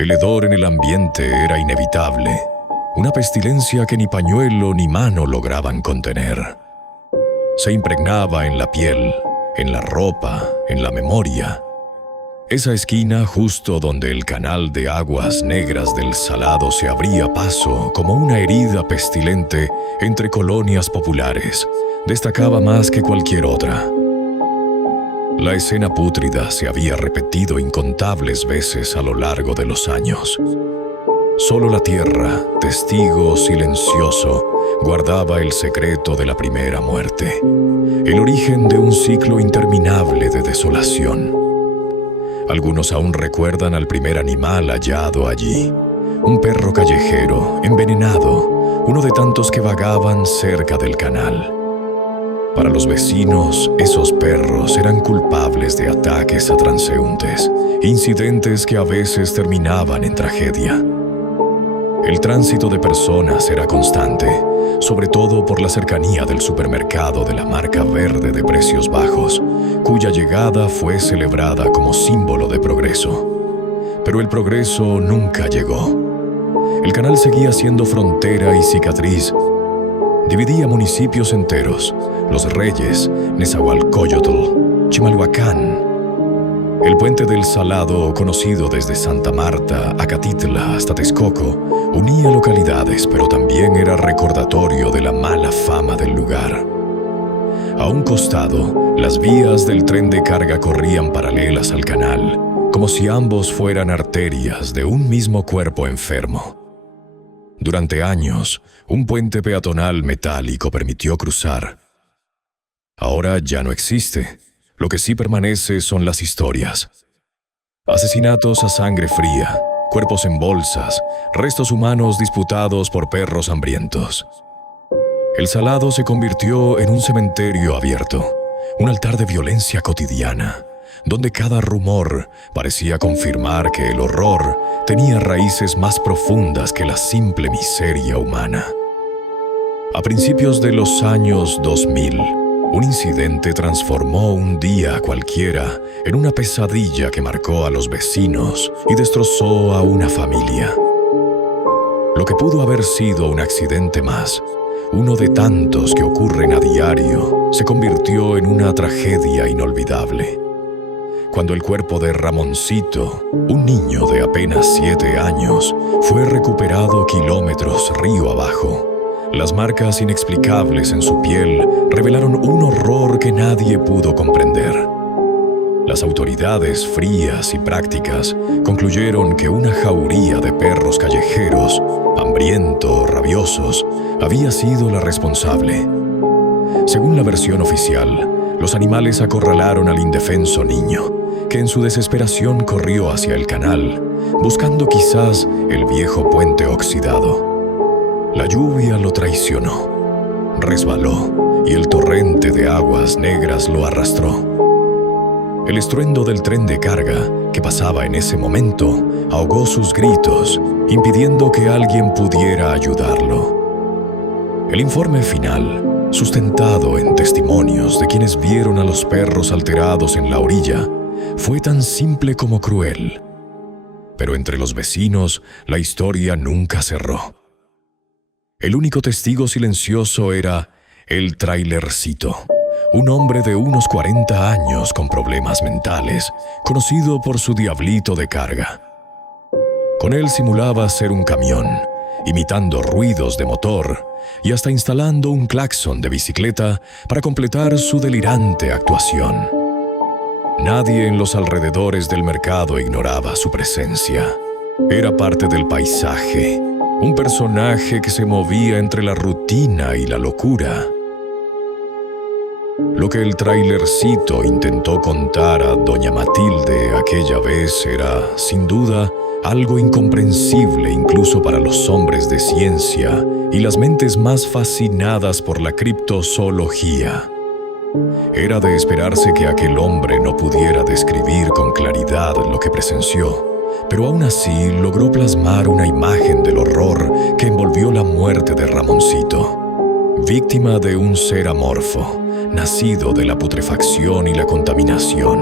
El hedor en el ambiente era inevitable, una pestilencia que ni pañuelo ni mano lograban contener. Se impregnaba en la piel, en la ropa, en la memoria. Esa esquina justo donde el canal de aguas negras del Salado se abría paso como una herida pestilente entre colonias populares, destacaba más que cualquier otra. La escena pútrida se había repetido incontables veces a lo largo de los años. Solo la tierra, testigo silencioso, guardaba el secreto de la primera muerte, el origen de un ciclo interminable de desolación. Algunos aún recuerdan al primer animal hallado allí, un perro callejero, envenenado, uno de tantos que vagaban cerca del canal. Para los vecinos, esos perros eran culpables de ataques a transeúntes, incidentes que a veces terminaban en tragedia. El tránsito de personas era constante, sobre todo por la cercanía del supermercado de la marca verde de precios bajos, cuya llegada fue celebrada como símbolo de progreso. Pero el progreso nunca llegó. El canal seguía siendo frontera y cicatriz. Dividía municipios enteros: Los Reyes, Nezahualcóyotl, Chimalhuacán. El puente del Salado, conocido desde Santa Marta, Acatitla hasta Texcoco, unía localidades, pero también era recordatorio de la mala fama del lugar. A un costado, las vías del tren de carga corrían paralelas al canal, como si ambos fueran arterias de un mismo cuerpo enfermo. Durante años, un puente peatonal metálico permitió cruzar. Ahora ya no existe. Lo que sí permanece son las historias. Asesinatos a sangre fría, cuerpos en bolsas, restos humanos disputados por perros hambrientos. El Salado se convirtió en un cementerio abierto, un altar de violencia cotidiana, donde cada rumor parecía confirmar que el horror tenía raíces más profundas que la simple miseria humana. A principios de los años 2000, un incidente transformó un día cualquiera en una pesadilla que marcó a los vecinos y destrozó a una familia. Lo que pudo haber sido un accidente más, uno de tantos que ocurren a diario, se convirtió en una tragedia inolvidable. Cuando el cuerpo de Ramoncito, un niño de apenas 7 años, fue recuperado kilómetros río abajo, las marcas inexplicables en su piel revelaron un horror que nadie pudo comprender. Las autoridades frías y prácticas concluyeron que una jauría de perros callejeros, hambrientos, rabiosos, había sido la responsable. Según la versión oficial, los animales acorralaron al indefenso niño, que en su desesperación corrió hacia el canal, buscando quizás el viejo puente oxidado. La lluvia lo traicionó, resbaló y el torrente de aguas negras lo arrastró. El estruendo del tren de carga que pasaba en ese momento ahogó sus gritos, impidiendo que alguien pudiera ayudarlo. El informe final, sustentado en testimonios de quienes vieron a los perros alterados en la orilla, fue tan simple como cruel. Pero entre los vecinos, la historia nunca cerró. El único testigo silencioso era el trailercito, un hombre de unos 40 años con problemas mentales, conocido por su diablito de carga. Con él simulaba ser un camión, imitando ruidos de motor y hasta instalando un claxon de bicicleta para completar su delirante actuación. Nadie en los alrededores del mercado ignoraba su presencia. Era parte del paisaje. Un personaje que se movía entre la rutina y la locura. Lo que el trailercito intentó contar a doña Matilde aquella vez era, sin duda, algo incomprensible incluso para los hombres de ciencia y las mentes más fascinadas por la criptozoología. Era de esperarse que aquel hombre no pudiera describir con claridad lo que presenció, pero aún así logró plasmar una imagen del horror que envolvió la muerte de Ramoncito, víctima de un ser amorfo, nacido de la putrefacción y la contaminación.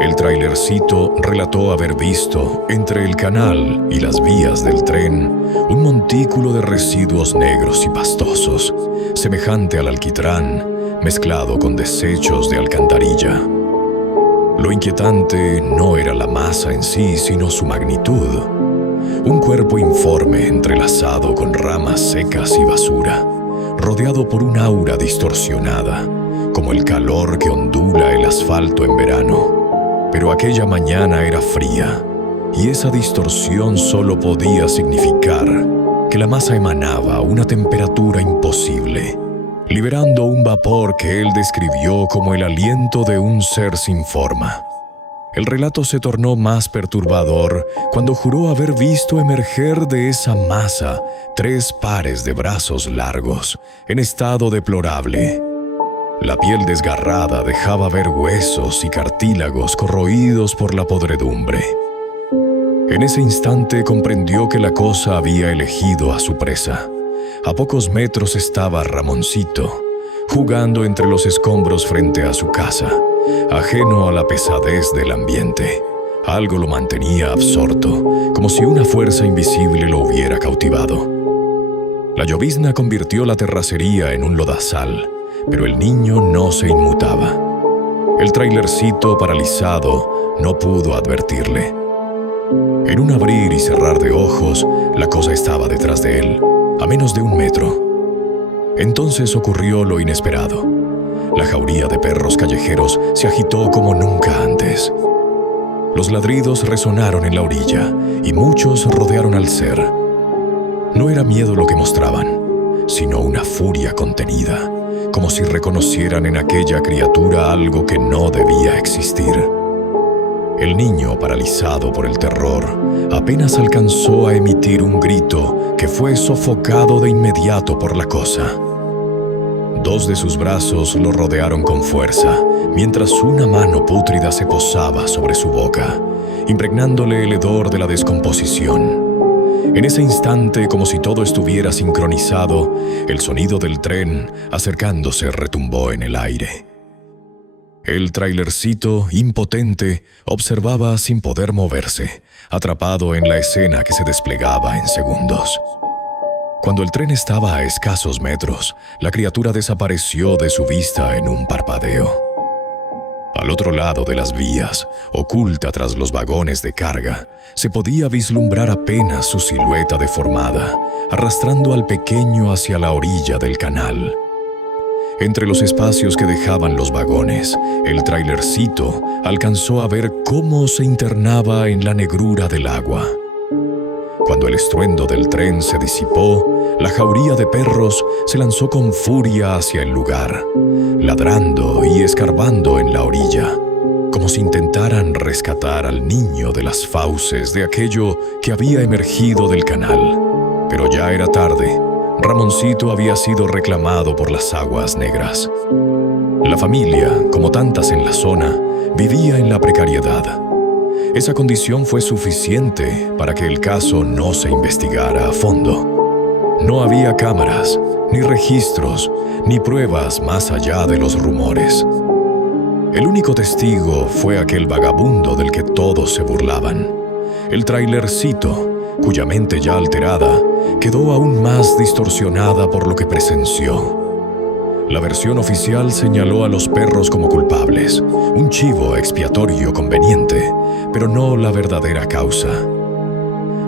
El trailercito relató haber visto, entre el canal y las vías del tren, un montículo de residuos negros y pastosos, semejante al alquitrán, mezclado con desechos de alcantarilla. Lo inquietante no era la masa en sí, sino su magnitud. Un cuerpo informe entrelazado con ramas secas y basura, rodeado por un aura distorsionada, como el calor que ondula el asfalto en verano. Pero aquella mañana era fría, y esa distorsión solo podía significar que la masa emanaba una temperatura imposible, liberando un vapor que él describió como el aliento de un ser sin forma. El relato se tornó más perturbador cuando juró haber visto emerger de esa masa 3 pares de brazos largos, en estado deplorable. La piel desgarrada dejaba ver huesos y cartílagos corroídos por la podredumbre. En ese instante comprendió que la cosa había elegido a su presa. A pocos metros estaba Ramoncito, jugando entre los escombros frente a su casa, ajeno a la pesadez del ambiente. Algo lo mantenía absorto, como si una fuerza invisible lo hubiera cautivado. La llovizna convirtió la terracería en un lodazal, pero el niño no se inmutaba. El trailercito, paralizado, no pudo advertirle. En un abrir y cerrar de ojos, la cosa estaba detrás de él, a menos de 1 metro. Entonces ocurrió lo inesperado. La jauría de perros callejeros se agitó como nunca antes. Los ladridos resonaron en la orilla y muchos rodearon al ser. No era miedo lo que mostraban, sino una furia contenida, como si reconocieran en aquella criatura algo que no debía existir. El niño, paralizado por el terror, apenas alcanzó a emitir un grito que fue sofocado de inmediato por la cosa. 2 de sus brazos lo rodearon con fuerza, mientras una mano pútrida se posaba sobre su boca, impregnándole el hedor de la descomposición. En ese instante, como si todo estuviera sincronizado, el sonido del tren, acercándose, retumbó en el aire. El trailercito, impotente, observaba sin poder moverse, atrapado en la escena que se desplegaba en segundos. Cuando el tren estaba a escasos metros, la criatura desapareció de su vista en un parpadeo. Al otro lado de las vías, oculta tras los vagones de carga, se podía vislumbrar apenas su silueta deformada, arrastrando al pequeño hacia la orilla del canal. Entre los espacios que dejaban los vagones, el trailercito alcanzó a ver cómo se internaba en la negrura del agua. Cuando el estruendo del tren se disipó, la jauría de perros se lanzó con furia hacia el lugar, ladrando y escarbando en la orilla, como si intentaran rescatar al niño de las fauces de aquello que había emergido del canal. Pero ya era tarde. Ramoncito había sido reclamado por las aguas negras. La familia, como tantas en la zona, vivía en la precariedad. Esa condición fue suficiente para que el caso no se investigara a fondo. No había cámaras, ni registros, ni pruebas más allá de los rumores. El único testigo fue aquel vagabundo del que todos se burlaban, el trailercito, cuya mente ya alterada quedó aún más distorsionada por lo que presenció. La versión oficial señaló a los perros como culpables, un chivo expiatorio conveniente, pero no la verdadera causa.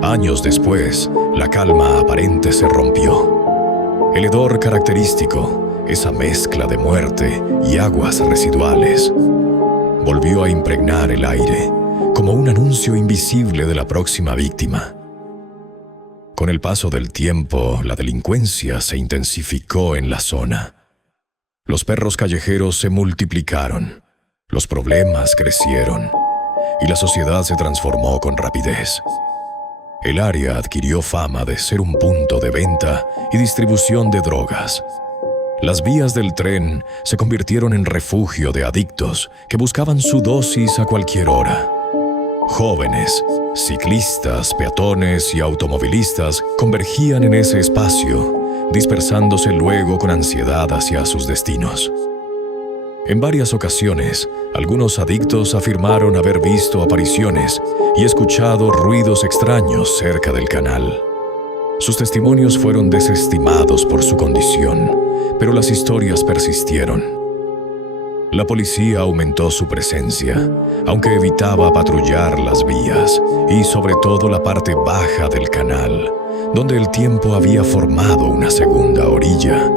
Años después, la calma aparente se rompió. El hedor característico, esa mezcla de muerte y aguas residuales, volvió a impregnar el aire, como un anuncio invisible de la próxima víctima. Con el paso del tiempo, la delincuencia se intensificó en la zona. Los perros callejeros se multiplicaron, los problemas crecieron y la sociedad se transformó con rapidez. El área adquirió fama de ser un punto de venta y distribución de drogas. Las vías del tren se convirtieron en refugio de adictos que buscaban su dosis a cualquier hora. Jóvenes, ciclistas, peatones y automovilistas convergían en ese espacio, dispersándose luego con ansiedad hacia sus destinos. En varias ocasiones, algunos adictos afirmaron haber visto apariciones y escuchado ruidos extraños cerca del canal. Sus testimonios fueron desestimados por su condición, pero las historias persistieron. La policía aumentó su presencia, aunque evitaba patrullar las vías y sobre todo la parte baja del canal, donde el tiempo había formado una segunda orilla.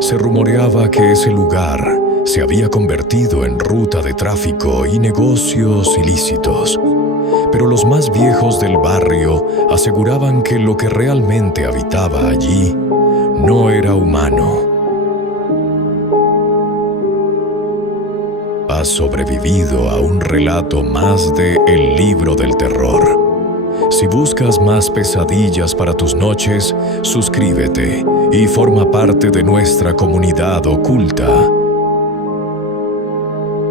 Se rumoreaba que ese lugar se había convertido en ruta de tráfico y negocios ilícitos, pero los más viejos del barrio aseguraban que lo que realmente habitaba allí no era humano. Has sobrevivido a un relato más de El Libro del Terror. Si buscas más pesadillas para tus noches, suscríbete y forma parte de nuestra comunidad oculta